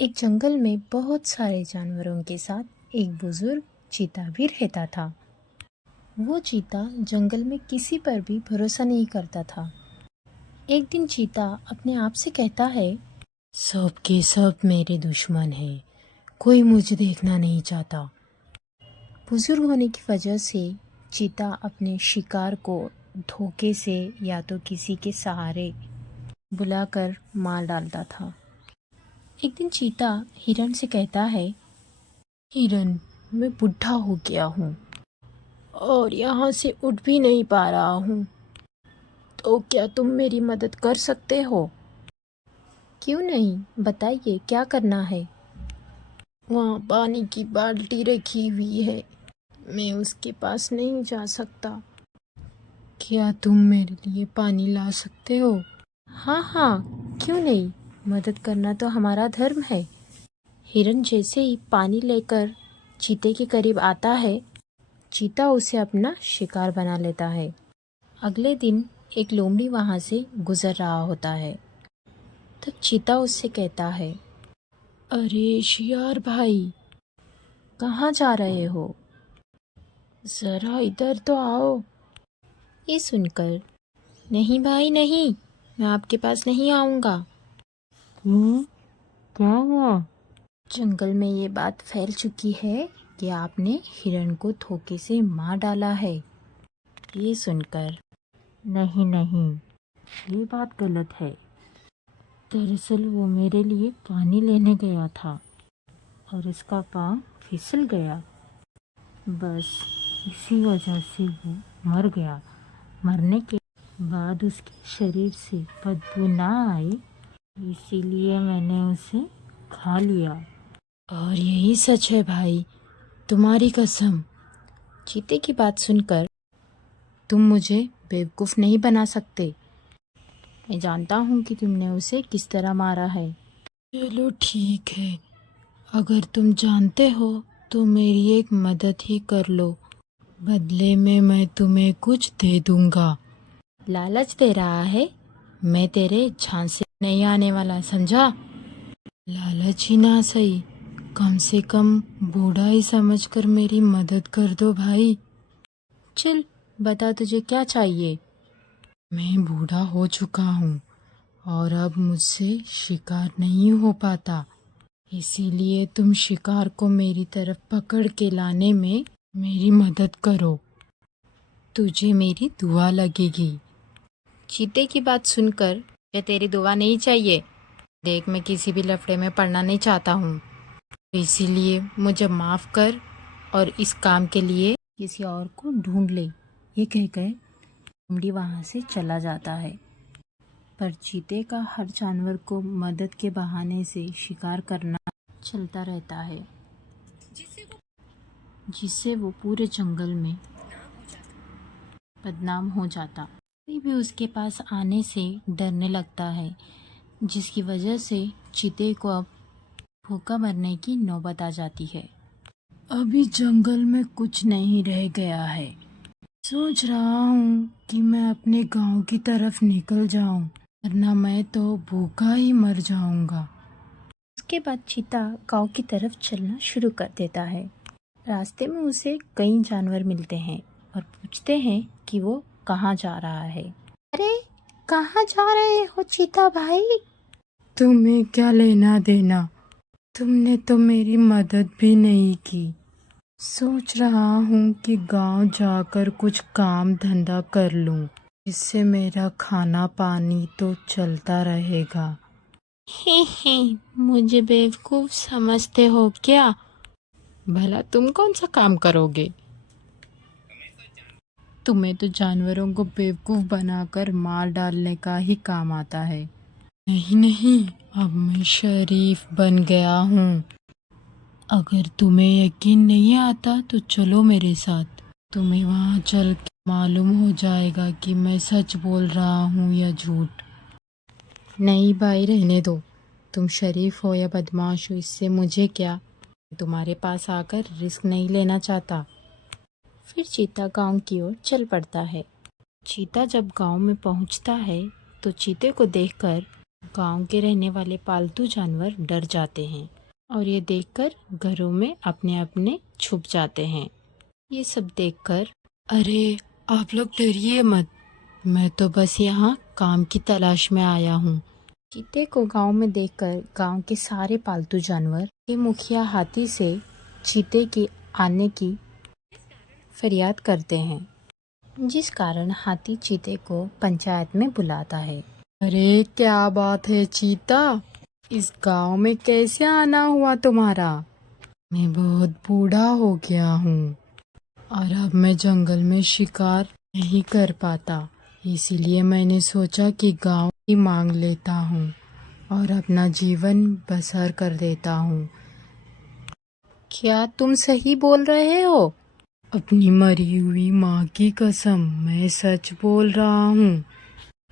एक जंगल में बहुत सारे जानवरों के साथ एक बुजुर्ग चीता भी रहता था। वो चीता जंगल में किसी पर भी भरोसा नहीं करता था। एक दिन चीता अपने आप से कहता है, सब के सब मेरे दुश्मन हैं, कोई मुझे देखना नहीं चाहता। बुजुर्ग होने की वजह से चीता अपने शिकार को धोखे से या तो किसी के सहारे बुलाकर मार डालता था। एक दिन चीता हिरन से कहता है, हिरन, मैं बुढ़ा हो गया हूँ और यहाँ से उठ भी नहीं पा रहा हूँ, तो क्या तुम मेरी मदद कर सकते हो? क्यों नहीं, बताइए क्या करना है? वहाँ पानी की बाल्टी रखी हुई है, मैं उसके पास नहीं जा सकता। क्या तुम मेरे लिए पानी ला सकते हो? हाँ हाँ, क्यों नहीं, मदद करना तो हमारा धर्म है। हिरन जैसे ही पानी लेकर चीते के करीब आता है, चीता उसे अपना शिकार बना लेता है। अगले दिन एक लोमड़ी वहाँ से गुजर रहा होता है। तब चीता उससे कहता है, अरे शियार भाई, कहाँ जा रहे हो? जरा इधर तो आओ। ये सुनकर, नहीं भाई नहीं, मैं आपके पास नहीं आऊँगा। क्यों? क्या हुआ? जंगल में ये बात फैल चुकी है कि आपने हिरण को धोखे से मार डाला है। ये सुनकर, नहीं नहीं, ये बात गलत है। दरअसल वो मेरे लिए पानी लेने गया था और उसका पाँव फिसल गया। बस इसी वजह से वो मर गया। मरने के बाद उसके शरीर से बदबू ना आए, इसीलिए मैंने उसे खा लिया। और यही सच है भाई, तुम्हारी कसम। चीते की बात सुनकर, तुम मुझे बेवकूफ़ नहीं बना सकते। मैं जानता हूँ कि तुमने उसे किस तरह मारा है। चलो ठीक है, अगर तुम जानते हो तो मेरी एक मदद ही कर लो। बदले में मैं तुम्हें कुछ दे दूंगा। लालच दे रहा है? मैं तेरे झांसे नहीं आने वाला, समझा? लालच ही ना सही, कम से कम बूढ़ा ही समझकर मेरी मदद कर दो भाई। चल बता, तुझे क्या चाहिए? मैं बूढ़ा हो चुका हूँ और अब मुझसे शिकार नहीं हो पाता, इसीलिए तुम शिकार को मेरी तरफ पकड़ के लाने में मेरी मदद करो। तुझे मेरी दुआ लगेगी। चीते की बात सुनकर, मुझे तेरी दुआ नहीं चाहिए। देख, मैं किसी भी लफड़े में पड़ना नहीं चाहता हूँ, इसीलिए मुझे माफ़ कर और इस काम के लिए किसी और को ढूंढ ले। ये कहकर लोमड़ी वहाँ से चला जाता है। पर चीते का हर जानवर को मदद के बहाने से शिकार करना चलता रहता है, जिससे वो पूरे जंगल में बदनाम हो जाता। कोई भी उसके पास आने से डरने लगता है, जिसकी वजह से चीते को अब भूखा मरने की नौबत आ जाती है। अभी जंगल में कुछ नहीं रह गया है। सोच रहा हूँ कि मैं अपने गांव की तरफ निकल जाऊं, वरना मैं तो भूखा ही मर जाऊंगा। उसके बाद चीता गांव की तरफ चलना शुरू कर देता है। रास्ते में उसे कई जानवर मिलते हैं और पूछते हैं कि वो कहाँ जा रहा है। अरे, कहाँ जा रहे हो चीता भाई? तुम्हें क्या लेना देना, तुमने तो मेरी मदद भी नहीं की। सोच रहा हूँ कि गांव जाकर कुछ काम धंधा कर लूँ, इससे मेरा खाना पानी तो चलता रहेगा। हे, मुझे बेवकूफ़ समझते हो क्या? भला तुम कौन सा काम करोगे? तुम्हें तो जानवरों को बेवकूफ़ बनाकर मार डालने का ही काम आता है। नहीं नहीं, अब मैं शरीफ बन गया हूँ। अगर तुम्हें यकीन नहीं आता तो चलो मेरे साथ, तुम्हें वहाँ चल के मालूम हो जाएगा कि मैं सच बोल रहा हूँ या झूठ। नहीं भाई, रहने दो। तुम शरीफ हो या बदमाश हो, इससे मुझे क्या, तुम्हारे पास आकर रिस्क नहीं लेना चाहता। फिर चीता गांव की ओर चल पड़ता है। चीता जब गांव में पहुंचता है तो चीते को देखकर गांव के रहने वाले पालतू जानवर डर जाते हैं और ये देखकर घरों में अपने अपने छुप जाते हैं। ये सब देखकर, अरे आप लोग डरिए मत, मैं तो बस यहाँ काम की तलाश में आया हूँ। चीते को गांव में देखकर गांव के सारे पालतू जानवर के मुखिया हाथी से चीते के आने की फरियाद करते हैं, जिस कारण हाथी चीते को पंचायत में बुलाता है। अरे क्या बात है चीता, इस गांव में कैसे आना हुआ तुम्हारा? मैं बहुत बूढ़ा हो गया हूँ और अब मैं जंगल में शिकार नहीं कर पाता, इसीलिए मैंने सोचा कि गांव की मांग लेता हूँ और अपना जीवन बसर कर देता हूँ। क्या तुम सही बोल रहे हो? अपनी मरी हुई माँ की कसम, मैं सच बोल रहा हूँ।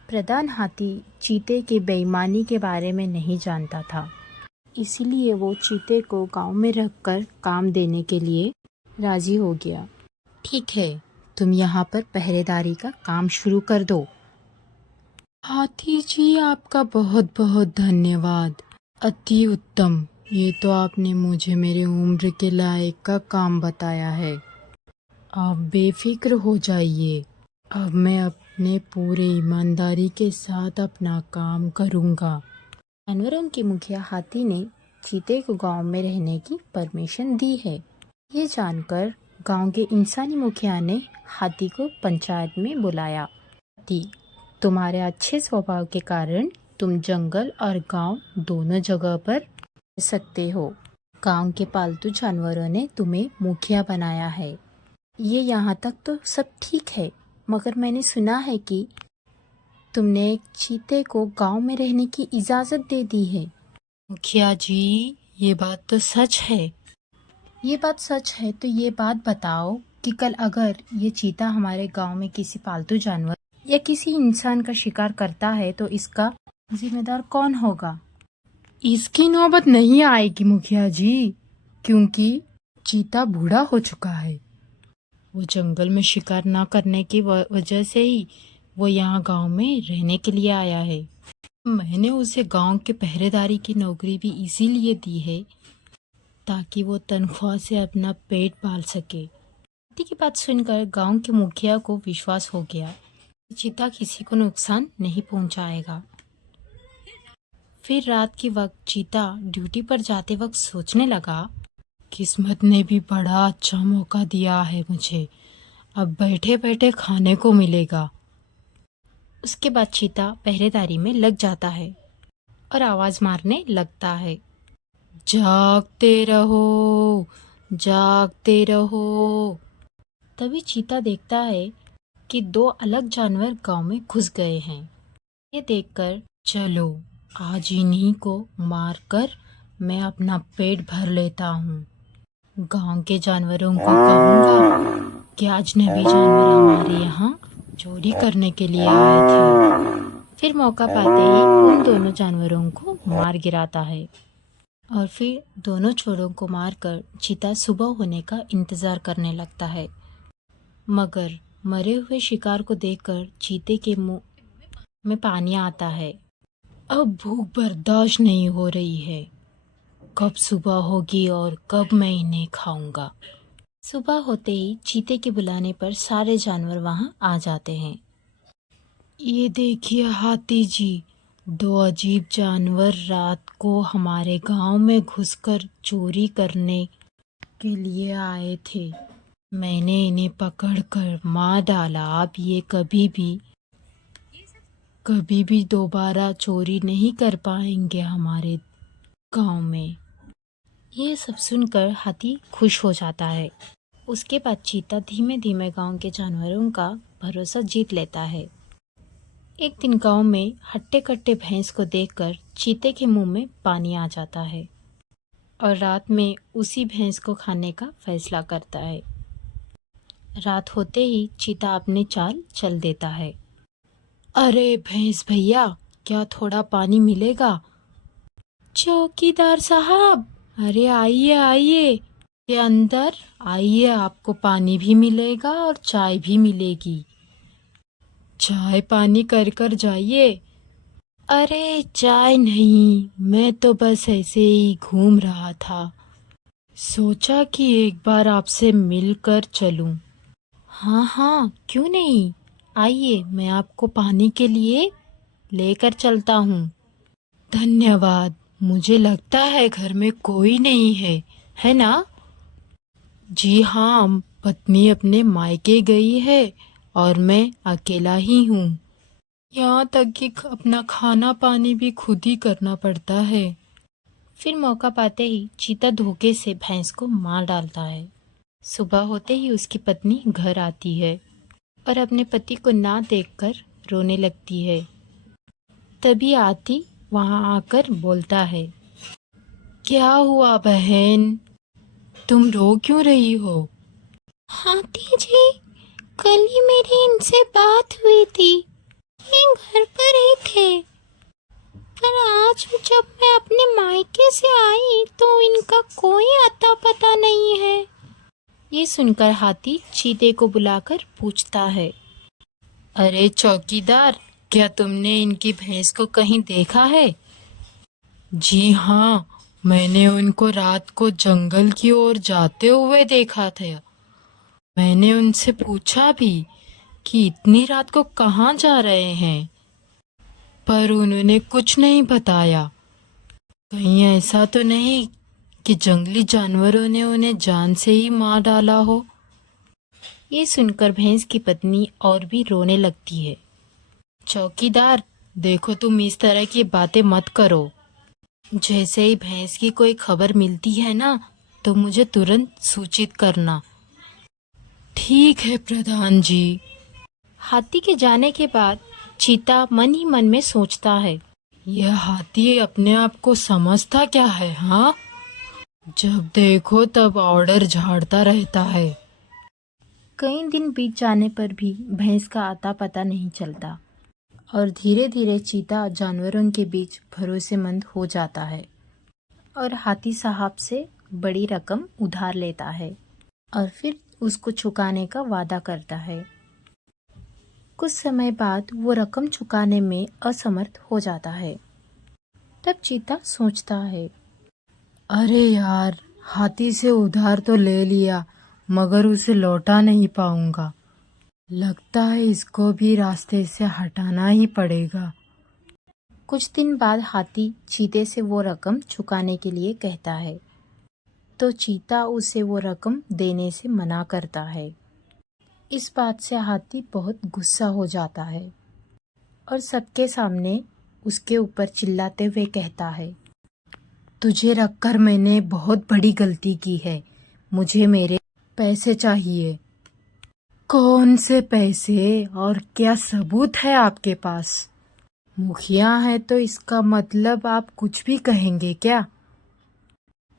प्रधान हाथी चीते की बेईमानी के बारे में नहीं जानता था, इसीलिए वो चीते को गांव में रखकर काम देने के लिए राजी हो गया। ठीक है, तुम यहाँ पर पहरेदारी का काम शुरू कर दो। हाथी जी, आपका बहुत बहुत धन्यवाद, अति उत्तम। ये तो आपने मुझे मेरे उम्र के लायक का काम बताया है। आप बेफिक्र हो जाइए, अब मैं अपने पूरे ईमानदारी के साथ अपना काम करूँगा। जानवरों के मुखिया हाथी ने चीते को गांव में रहने की परमिशन दी है। ये जानकर गांव के इंसानी मुखिया ने हाथी को पंचायत में बुलाया। हाथी, तुम्हारे अच्छे स्वभाव के कारण तुम जंगल और गांव दोनों जगह पर रह सकते हो। गांव के पालतू जानवरों ने तुम्हें मुखिया बनाया है। ये यहाँ तक तो सब ठीक है, मगर मैंने सुना है कि तुमने एक चीते को गांव में रहने की इजाज़त दे दी है। मुखिया जी, ये बात तो सच है। ये बात सच है तो ये बात बताओ कि कल अगर ये चीता हमारे गांव में किसी पालतू जानवर या किसी इंसान का शिकार करता है तो इसका जिम्मेदार कौन होगा? इसकी नौबत नहीं आएगी मुखिया जी, क्योंकि चीता बूढ़ा हो चुका है। वो जंगल में शिकार ना करने की वजह से ही वो यहाँ गांव में रहने के लिए आया है। मैंने उसे गांव के पहरेदारी की नौकरी भी इसीलिए दी है ताकि वो तनख्वाह से अपना पेट पाल सके। हाथी की बात सुनकर गांव के मुखिया को विश्वास हो गया कि चीता किसी को नुकसान नहीं पहुंचाएगा। फिर रात के वक्त चीता ड्यूटी पर जाते वक्त सोचने लगा, किस्मत ने भी बड़ा अच्छा मौका दिया है मुझे, अब बैठे बैठे खाने को मिलेगा। उसके बाद चीता पहरेदारी में लग जाता है और आवाज मारने लगता है, जागते रहो, जागते रहो। तभी चीता देखता है कि दो अलग जानवर गांव में घुस गए हैं। ये देखकर, चलो आज इन्हीं को मारकर मैं अपना पेट भर लेता हूँ। गांव के जानवरों को कहूँगा कि अजनबी जानवर हमारे यहाँ चोरी करने के लिए आए थे। फिर मौका पाते ही उन दोनों जानवरों को मार गिराता है और फिर दोनों चोरों को मारकर चीता सुबह होने का इंतजार करने लगता है। मगर मरे हुए शिकार को देखकर चीते के मुंह में पानी आता है। अब भूख बर्दाश्त नहीं हो रही है, कब सुबह होगी और कब मैं इन्हें खाऊंगा। सुबह होते ही चीते के बुलाने पर सारे जानवर वहां आ जाते हैं। ये देखिए हाथी जी, दो अजीब जानवर रात को हमारे गांव में घुसकर चोरी करने के लिए आए थे। मैंने इन्हें पकड़कर मार डाला। अब ये कभी भी दोबारा चोरी नहीं कर पाएंगे हमारे गांव में। ये सब सुनकर हाथी खुश हो जाता है। उसके बाद चीता धीमे धीमे गांव के जानवरों का भरोसा जीत लेता है। एक दिन गांव में हट्टे कट्टे भैंस को देखकर चीते के मुंह में पानी आ जाता है और रात में उसी भैंस को खाने का फैसला करता है। रात होते ही चीता अपनी चाल चल देता है। अरे भैंस भैया, क्या थोड़ा पानी मिलेगा? चौकीदार साहब, अरे आइए आइए, ये अंदर आइए, आपको पानी भी मिलेगा और चाय भी मिलेगी। चाय पानी कर कर जाइए। अरे चाय नहीं, मैं तो बस ऐसे ही घूम रहा था। सोचा कि एक बार आपसे मिलकर चलूं। हाँ हाँ, क्यों नहीं। आइए, मैं आपको पानी के लिए लेकर चलता हूँ। धन्यवाद। मुझे लगता है घर में कोई नहीं है ना? जी हाँ, पत्नी अपने मायके गई है और मैं अकेला ही हूँ। यहाँ तक कि अपना खाना पानी भी खुद ही करना पड़ता है। फिर मौका पाते ही चीता धोखे से भैंस को मार डालता है। सुबह होते ही उसकी पत्नी घर आती है और अपने पति को ना देखकर रोने लगती है। तभी हाथी वहां आकर बोलता है, क्या हुआ बहन, तुम रो क्यों रही हो? हाथी जी, कल ही मेरी इनसे बात हुई थी। ये घर पर ही थे, पर आज जब मैं अपने मायके से आई तो इनका कोई अता पता नहीं है। ये सुनकर हाथी चीते को बुलाकर पूछता है, अरे चौकीदार, क्या तुमने इनकी भैंस को कहीं देखा है? जी हाँ, मैंने उनको रात को जंगल की ओर जाते हुए देखा था। मैंने उनसे पूछा भी कि इतनी रात को कहाँ जा रहे हैं, पर उन्होंने कुछ नहीं बताया। कहीं ऐसा तो नहीं कि जंगली जानवरों ने उन्हें जान से ही मार डाला हो? ये सुनकर भैंस की पत्नी और भी रोने लगती है। चौकीदार, देखो तुम इस तरह की बातें मत करो। जैसे ही भैंस की कोई खबर मिलती है ना, तो मुझे तुरंत सूचित करना। ठीक है प्रधान जी। हाथी के जाने के बाद चीता मन ही मन में सोचता है, यह हाथी अपने आप को समझता क्या है? हाँ, जब देखो तब ऑर्डर झाड़ता रहता है। कई दिन बीत जाने पर भी भैंस का आता पता नहीं चलता और धीरे धीरे चीता जानवरों के बीच भरोसेमंद हो जाता है और हाथी साहब से बड़ी रकम उधार लेता है और फिर उसको चुकाने का वादा करता है। कुछ समय बाद वो रकम चुकाने में असमर्थ हो जाता है। तब चीता सोचता है, अरे यार, हाथी से उधार तो ले लिया मगर उसे लौटा नहीं पाऊंगा। लगता है इसको भी रास्ते से हटाना ही पड़ेगा। कुछ दिन बाद हाथी चीते से वो रकम चुकाने के लिए कहता है, तो चीता उसे वो रकम देने से मना करता है। इस बात से हाथी बहुत गुस्सा हो जाता है और सबके सामने उसके ऊपर चिल्लाते हुए कहता है, तुझे रखकर मैंने बहुत बड़ी गलती की है। मुझे मेरे पैसे चाहिए। कौन से पैसे और क्या सबूत है आपके पास? मुखिया है तो इसका मतलब आप कुछ भी कहेंगे क्या?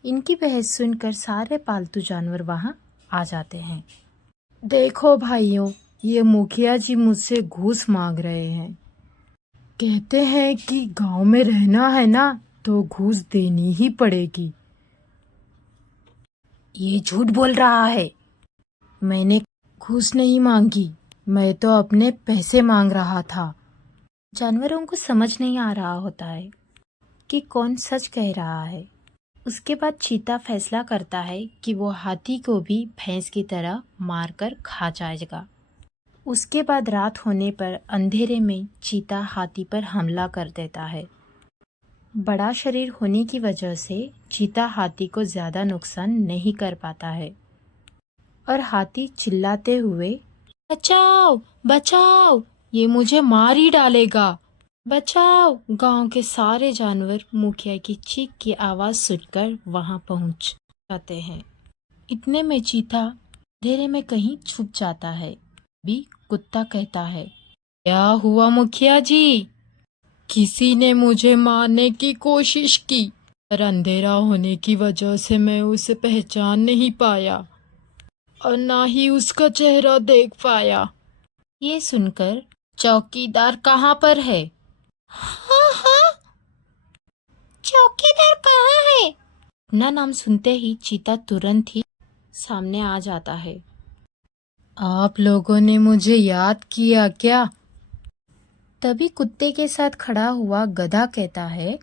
इनकी बहस सुनकर सारे पालतू जानवर वहां आ जाते हैं। देखो भाइयों, ये मुखिया जी मुझसे घूस मांग रहे हैं। कहते हैं कि गांव में रहना है ना तो घूस देनी ही पड़ेगी। ये झूठ बोल रहा है। मैंने घूस नहीं मांगी, मैं तो अपने पैसे मांग रहा था। जानवरों को समझ नहीं आ रहा होता है कि कौन सच कह रहा है। उसके बाद चीता फैसला करता है कि वो हाथी को भी भैंस की तरह मारकर खा जाएगा। उसके बाद रात होने पर अंधेरे में चीता हाथी पर हमला कर देता है। बड़ा शरीर होने की वजह से चीता हाथी को ज्यादा नुकसान नहीं कर पाता है और हाथी चिल्लाते हुए, बचाओ बचाओ, ये मुझे मार ही डालेगा, बचाओ। गांव के सारे जानवर मुखिया की चीख की आवाज सुनकर वहां पहुंच जाते हैं। इतने में चीता अंधेरे में कहीं छुप जाता है। भी कुत्ता कहता है, क्या हुआ मुखिया जी? किसी ने मुझे मारने की कोशिश की, पर अंधेरा होने की वजह से मैं उसे पहचान नहीं पाया और ना ही उसका चेहरा देख पाया। ये सुनकर, चौकीदार कहाँ पर है? हाँ हाँ, चौकीदार कहाँ है? अपना नाम सुनते ही चीता तुरंत ही सामने आ जाता है। आप लोगों ने मुझे याद किया क्या? तभी कुत्ते के साथ खड़ा हुआ गधा कहता है,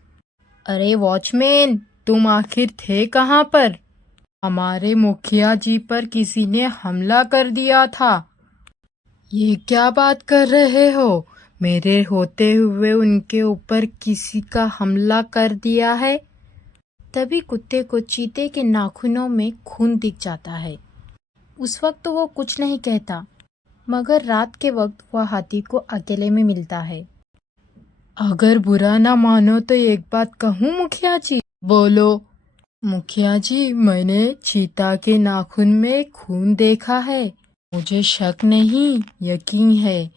अरे वॉचमैन, तुम आखिर थे कहाँ पर? हमारे मुखिया जी पर किसी ने हमला कर दिया था। ये क्या बात कर रहे हो? मेरे होते हुए उनके ऊपर किसी का हमला कर दिया है? तभी कुत्ते को चीते के नाखूनों में खून दिख जाता है। उस वक्त वो कुछ नहीं कहता, मगर रात के वक्त वह हाथी को अकेले में मिलता है। अगर बुरा ना मानो तो एक बात कहूँ मुखिया जी? बोलो। मुखिया जी, मैंने चीता के नाखून में खून देखा है। मुझे शक नहीं, यकीन है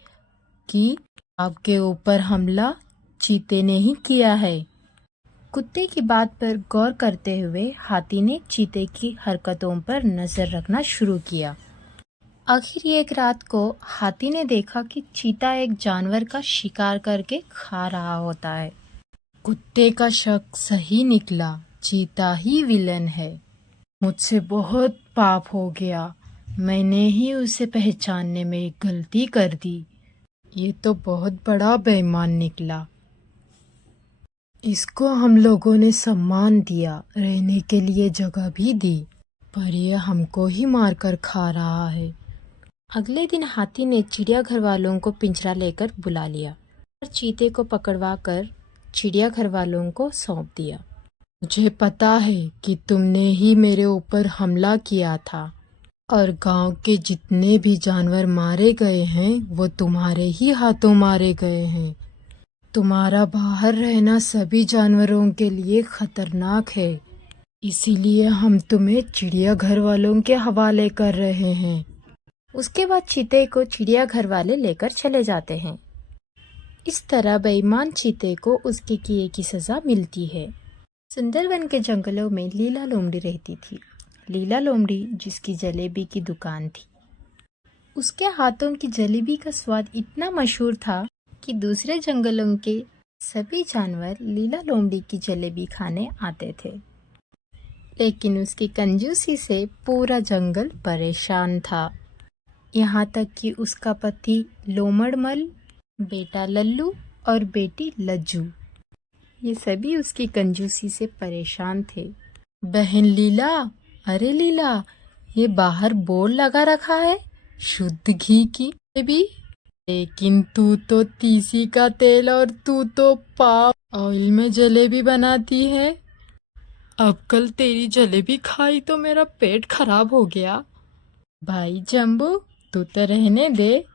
कि आपके ऊपर हमला चीते ने ही किया है। कुत्ते की बात पर गौर करते हुए हाथी ने चीते की हरकतों पर नजर रखना शुरू किया। आखिर एक रात को हाथी ने देखा कि चीता एक जानवर का शिकार करके खा रहा होता है। कुत्ते का शक सही निकला, चीता ही विलन है। मुझसे बहुत पाप हो गया, मैंने ही उसे पहचानने में गलती कर दी। ये तो बहुत बड़ा बेईमान निकला। इसको हम लोगों ने सम्मान दिया, रहने के लिए जगह भी दी, पर यह हमको ही मारकर खा रहा है। अगले दिन हाथी ने चिड़ियाघर वालों को पिंजरा लेकर बुला लिया और चीते को पकड़वा कर चिड़ियाघर वालों को सौंप दिया। मुझे पता है कि तुमने ही मेरे ऊपर हमला किया था और गांव के जितने भी जानवर मारे गए हैं वो तुम्हारे ही हाथों मारे गए हैं। तुम्हारा बाहर रहना सभी जानवरों के लिए खतरनाक है, इसीलिए हम तुम्हें चिड़ियाघर वालों के हवाले कर रहे हैं। उसके बाद चीते को चिड़ियाघर वाले लेकर चले जाते हैं। इस तरह बेईमान चीते को उसके किए की सजा मिलती है। सुंदरवन के जंगलों में लीला लोमड़ी रहती थी। लीला लोमड़ी जिसकी जलेबी की दुकान थी। उसके हाथों की जलेबी का स्वाद इतना मशहूर था कि दूसरे जंगलों के सभी जानवर लीला लोमड़ी की जलेबी खाने आते थे। लेकिन उसकी कंजूसी से पूरा जंगल परेशान था। यहाँ तक कि उसका पति लोमड़मल, बेटा लल्लू और बेटी लज्जू, ये सभी उसकी कंजूसी से परेशान थे। बहन लीला, अरे लीला, ये बाहर बोर्ड लगा रखा है शुद्ध घी की जलेबी, लेकिन तू तो तीसी का तेल और तू तो पाम ऑयल में जलेबी बनाती है। अब कल तेरी जलेबी खाई तो मेरा पेट खराब हो गया। भाई जम्बू, तू तो रहने दे,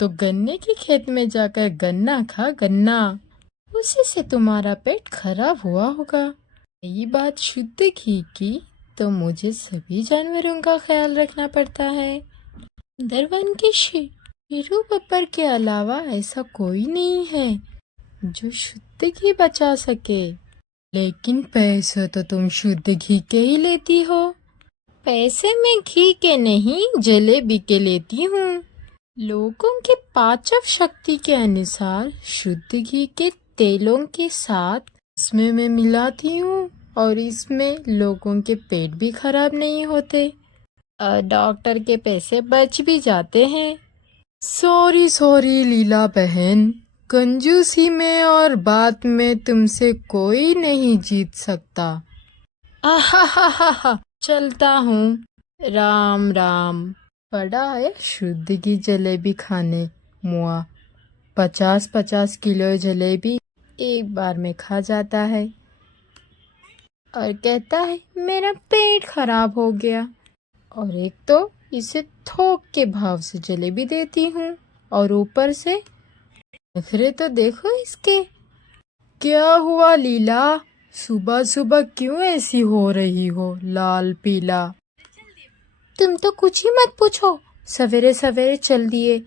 तो गन्ने के खेत में जाकर गन्ना खा, गन्ना, उसी से तुम्हारा पेट खराब हुआ होगा। यही बात शुद्ध घी की तो मुझे सभी जानवरों का ख्याल रखना पड़ता है। दरवन के शेरू बब्बर के अलावा ऐसा कोई नहीं है जो शुद्ध घी बचा सके। लेकिन पैसे तो तुम शुद्ध घी के ही लेती हो। पैसे मैं घी के नहीं, जलेबी के लेती हूँ। लोगों के पाचन शक्ति के अनुसार शुद्ध घी के तेलों के साथ इसमें मैं मिलाती हूँ और इसमें लोगों के पेट भी खराब नहीं होते और डॉक्टर के पैसे बच भी जाते हैं। सॉरी लीला बहन, कंजूसी में और बात में तुमसे कोई नहीं जीत सकता। आहा, चलता हूँ, राम राम। पड़ा है शुद्ध की जलेबी खाने मुआ। 50-50 किलो जलेबी एक बार में खा जाता है और कहता है मेरा पेट खराब हो गया। और एक तो इसे थोक के भाव से जलेबी देती हूँ और ऊपर से नखरे तो देखो इसके। क्या हुआ लीला, सुबह सुबह क्यों ऐसी हो रही हो, लाल पीला? तुम तो कुछ ही मत पूछो, सवेरे सवेरे चल दिए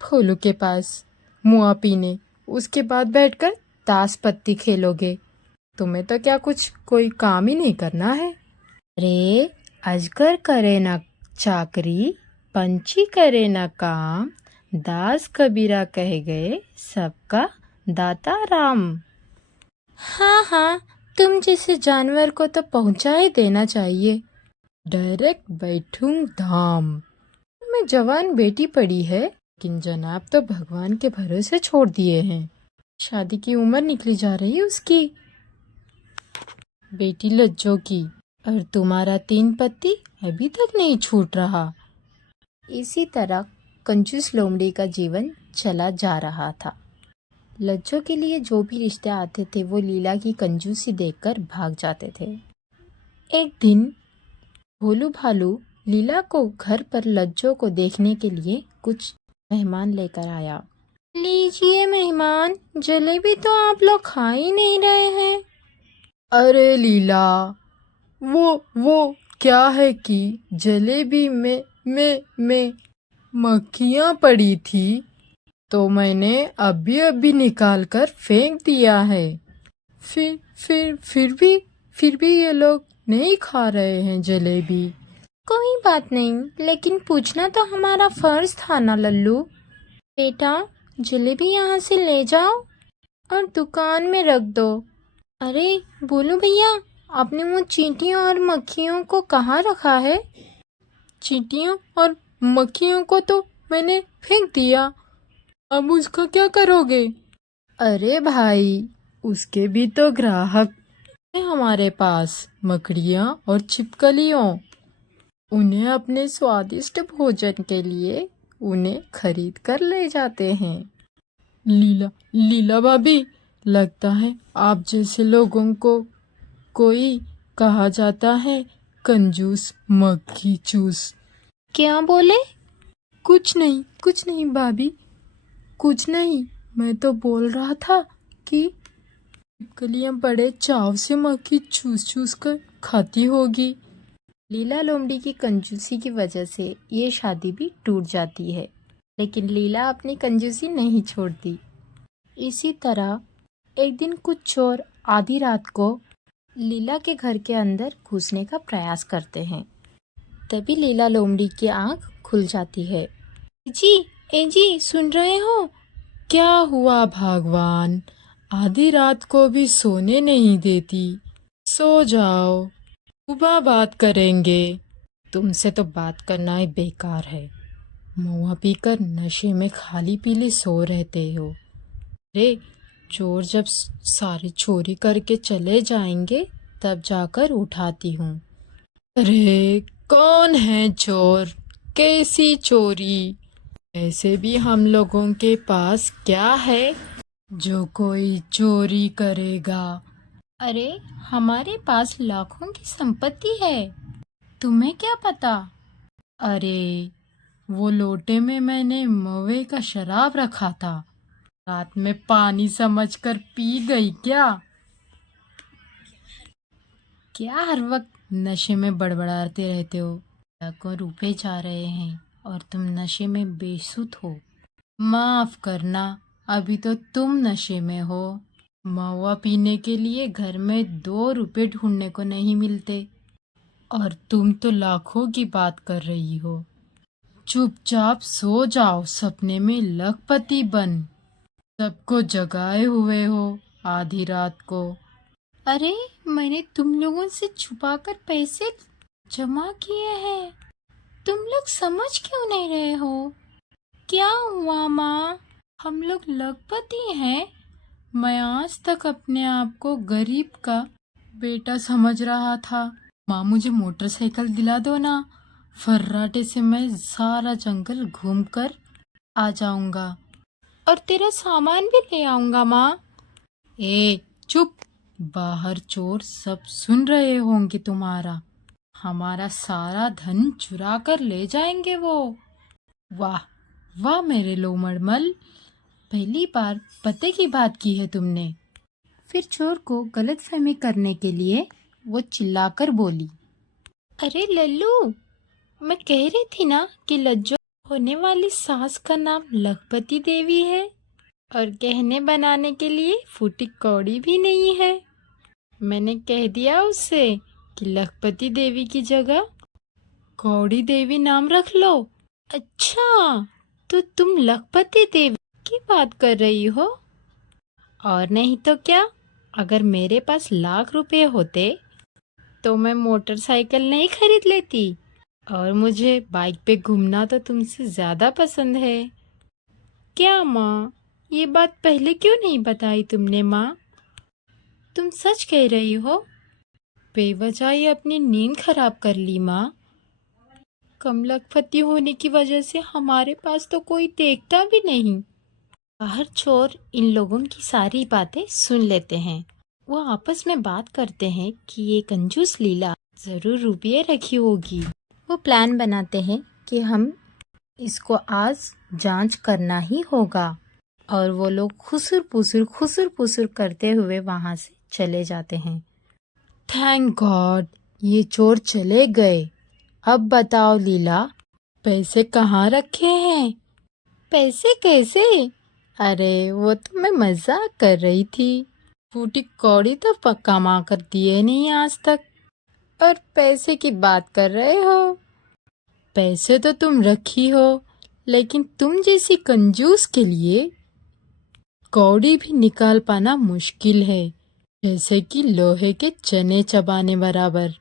फूलू के पास मुआ पीने, उसके बाद बैठकर ताश पत्ती खेलोगे। तुम्हें तो क्या कुछ कोई काम ही नहीं करना है? अरे अजगर करे ना चाकरी, पंछी करे ना काम, दास कबीरा कह गए सबका दाता राम। हाँ, तुम जैसे जानवर को तो पहुंचा ही देना चाहिए। डायरेक्ट बैठूं धाम। मैं जवान बेटी पड़ी है, लेकिन जनाब तो भगवान के भरोसे छोड़ दिए हैं। शादी की उम्र निकली जा रही है उसकी, बेटी लज्जो की, और तुम्हारा 3 पत्ती अभी तक नहीं छूट रहा। इसी तरह कंजूस लोमड़ी का जीवन चला जा रहा था। लज्जो के लिए जो भी रिश्ते आते थे वो लीला की कंजूसी देखकर भाग जाते थे। एक दिन भोलू भालू लीला को घर पर लज्जो को देखने के लिए कुछ मेहमान लेकर आया। लीजिए मेहमान, जलेबी तो आप लोग खा ही नहीं रहे हैं। अरे लीला, वो क्या है कि जलेबी में मक्खियाँ पड़ी थी, तो मैंने अभी निकाल कर फेंक दिया है। फिर भी ये लोग नहीं खा रहे हैं जलेबी। कोई बात नहीं, लेकिन पूछना तो हमारा फर्ज था ना लल्लू। बेटा, जलेबी यहाँ से ले जाओ और दुकान में रख दो। अरे बोलो भैया, आपने वो चींटियों और मक्खियों को कहाँ रखा है? चींटियों और मक्खियों को तो मैंने फेंक दिया, अब उसका क्या करोगे? अरे भाई, उसके भी तो ग्राहक हैं हमारे पास, मकड़ियाँ और छिपकलियों। उन्हें अपने स्वादिष्ट भोजन के लिए उन्हें खरीद कर ले जाते हैं। लीला भाभी, लगता है आप जैसे लोगों को कोई कहा जाता है कंजूस मक्खी चूस। क्या बोले? कुछ नहीं भाभी, कुछ नहीं। मैं तो बोल रहा था कि छिपकलियाँ बड़े चाव से मक्खी चूस कर खाती होगी। लीला लोमड़ी की कंजूसी की वजह से ये शादी भी टूट जाती है, लेकिन लीला अपनी कंजूसी नहीं छोड़ती। इसी तरह एक दिन कुछ चोर आधी रात को लीला के घर के अंदर घुसने का प्रयास करते हैं। तभी लीला लोमड़ी की आंख खुल जाती है। जी सुन रहे हो? क्या हुआ भगवान, आधी रात को भी सोने नहीं देती। सो जाओ, सुबह बात करेंगे। तुमसे तो बात करना ही बेकार है, महुआ पीकर नशे में खाली पीले सो रहते हो। अरे चोर जब सारी चोरी करके चले जाएंगे तब जाकर उठाती हूँ। अरे कौन है चोर, कैसी चोरी? ऐसे भी हम लोगों के पास क्या है जो कोई चोरी करेगा? अरे हमारे पास लाखों की संपत्ति है, तुम्हें क्या पता? अरे वो लोटे में मैंने मवे का शराब रखा था, रात में पानी समझकर पी गई क्या? क्या हर वक्त नशे में बड़बड़ाते रहते हो? लाखों रुपए जा रहे हैं और तुम नशे में बेसुध हो। माफ करना, अभी तो तुम नशे में हो। महुआ पीने के लिए घर में 2 रुपए ढूंढने को नहीं मिलते, और तुम तो लाखों की बात कर रही हो। चुपचाप सो जाओ, सपने में लखपति बन। सबको जगाए हुए हो आधी रात को। अरे मैंने तुम लोगों से छुपाकर पैसे जमा किए हैं, तुम लोग समझ क्यों नहीं रहे हो? क्या हुआ माँ, हम लोग लखपति हैं। मैं आज तक अपने आप को गरीब का बेटा समझ रहा था। माँ मुझे मोटरसाइकिल दिला दो ना, फर्राटे से मैं सारा जंगल घूमकर आ जाऊंगा और तेरा सामान भी ले आऊंगा माँ। ए चुप, बाहर चोर सब सुन रहे होंगे तुम्हारा। हमारा सारा धन चुरा कर ले जाएंगे वो। वाह वाह मेरे लोमड़मल, पहली बार पते की बात की है तुमने। फिर चोर को गलतफहमी करने के लिए वो चिल्लाकर बोली, अरे लल्लू, मैं कह रही थी ना कि लज्जो होने वाली सास का नाम लखपति देवी है, और गहने बनाने के लिए फूटी कौड़ी भी नहीं है। मैंने कह दिया उससे कि लखपति देवी की जगह कौड़ी देवी नाम रख लो। अच्छा, तो तुम लखपति देवी की बात कर रही हो? और नहीं तो क्या, अगर मेरे पास लाख रुपए होते तो मैं मोटरसाइकिल नहीं खरीद लेती, और मुझे बाइक पे घूमना तो तुमसे ज़्यादा पसंद है। क्या माँ, ये बात पहले क्यों नहीं बताई तुमने माँ? तुम सच कह रही हो? बेवजह ये अपनी नींद खराब कर ली माँ। कम लखपति होने की वजह से हमारे पास तो कोई देखता भी नहीं। बाहर चोर इन लोगों की सारी बातें सुन लेते हैं। वो आपस में बात करते हैं कि ये कंजूस लीला जरूर रुपये रखी होगी। वो प्लान बनाते हैं कि हम इसको आज जांच करना ही होगा, और वो लोग खुसुर पुसुर करते हुए वहां से चले जाते हैं। थैंक गॉड, ये चोर चले गए। अब बताओ लीला, पैसे कहाँ रखे हैं? पैसे कैसे? अरे वो तो मैं मजाक कर रही थी। फूटी कौड़ी तो कमा कर दिए नहीं आज तक, और पैसे की बात कर रहे हो? पैसे तो तुम रखी हो, लेकिन तुम जैसी कंजूस के लिए कौड़ी भी निकाल पाना मुश्किल है, जैसे कि लोहे के चने चबाने बराबर।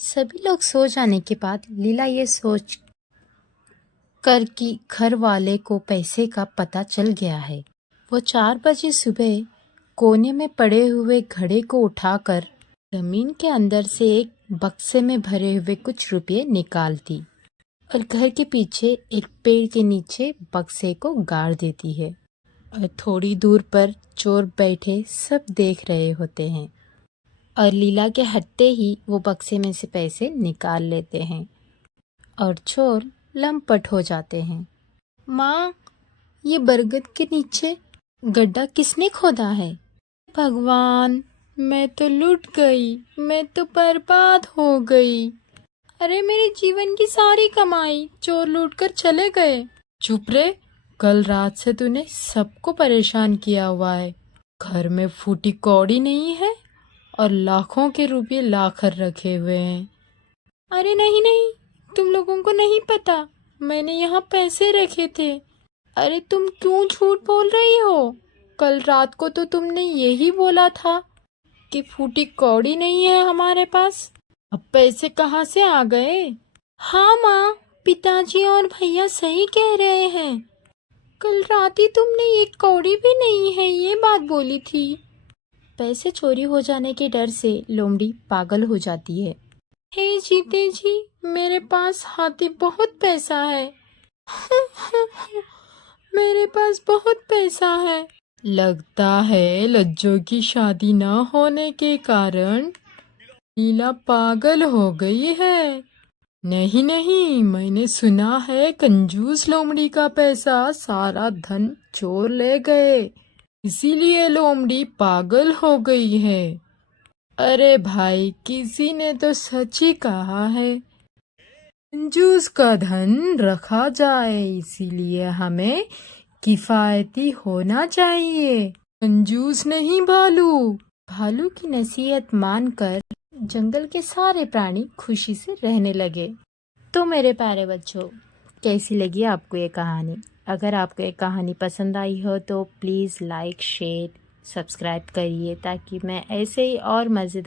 सभी लोग सो जाने के बाद लीला ये सोच कर कि घर वाले को पैसे का पता चल गया है। वो 4 बजे सुबह कोने में पड़े हुए घड़े को उठाकर जमीन के अंदर से एक बक्से में भरे हुए कुछ रुपये निकालती और घर के पीछे एक पेड़ के नीचे बक्से को गाड़ देती है। और थोड़ी दूर पर चोर बैठे सब देख रहे होते हैं, और लीला के हटते ही वो बक्से में से पैसे निकाल लेते हैं और चोर लंपट हो जाते हैं। माँ, ये बरगद के नीचे गड्ढा किसने खोदा है? भगवान, मैं तो लूट गई, मैं तो बर्बाद हो गई। अरे मेरे जीवन की सारी कमाई चोर लूट कर चले गए। चुप रे, कल रात से तूने सबको परेशान किया हुआ है। घर में फूटी कौड़ी नहीं है और लाखों के रुपए लाकर रखे हुए हैं। अरे नहीं नहीं, तुम लोगों को नहीं पता, मैंने यहाँ पैसे रखे थे। अरे तुम क्यों झूठ बोल रही हो? कल रात को तो तुमने यही बोला था कि फूटी कौड़ी नहीं है हमारे पास। अब पैसे कहाँ से आ गए? हाँ माँ, पिताजी और भैया सही कह रहे हैं। कल रात ही तुमने एक कौड़ी भी नहीं है ये बात बोली थी। पैसे चोरी हो जाने के डर से लोमड़ी पागल हो जाती है। हे जीते जी, मेरे पास हाथी बहुत पैसा है। मेरे पास बहुत पैसा है। लगता है लज्जो की शादी न होने के कारण लीला पागल हो गई है। नहीं नहीं, मैंने सुना है कंजूस लोमड़ी का पैसा सारा धन चोर ले गए, इसीलिए लोमड़ी पागल हो गई है। अरे भाई, किसी ने तो सच ही कहा है, कंजूस का धन रखा जाए, इसीलिए हमें किफायती होना चाहिए, कंजूस नहीं भालू। भालू की नसीहत मानकर जंगल के सारे प्राणी खुशी से रहने लगे। तो मेरे प्यारे बच्चों, कैसी लगी आपको ये कहानी? अगर आपको ये कहानी पसंद आई हो तो प्लीज़ लाइक, शेयर, सब्सक्राइब करिए, ताकि मैं ऐसे ही और मज़ेदार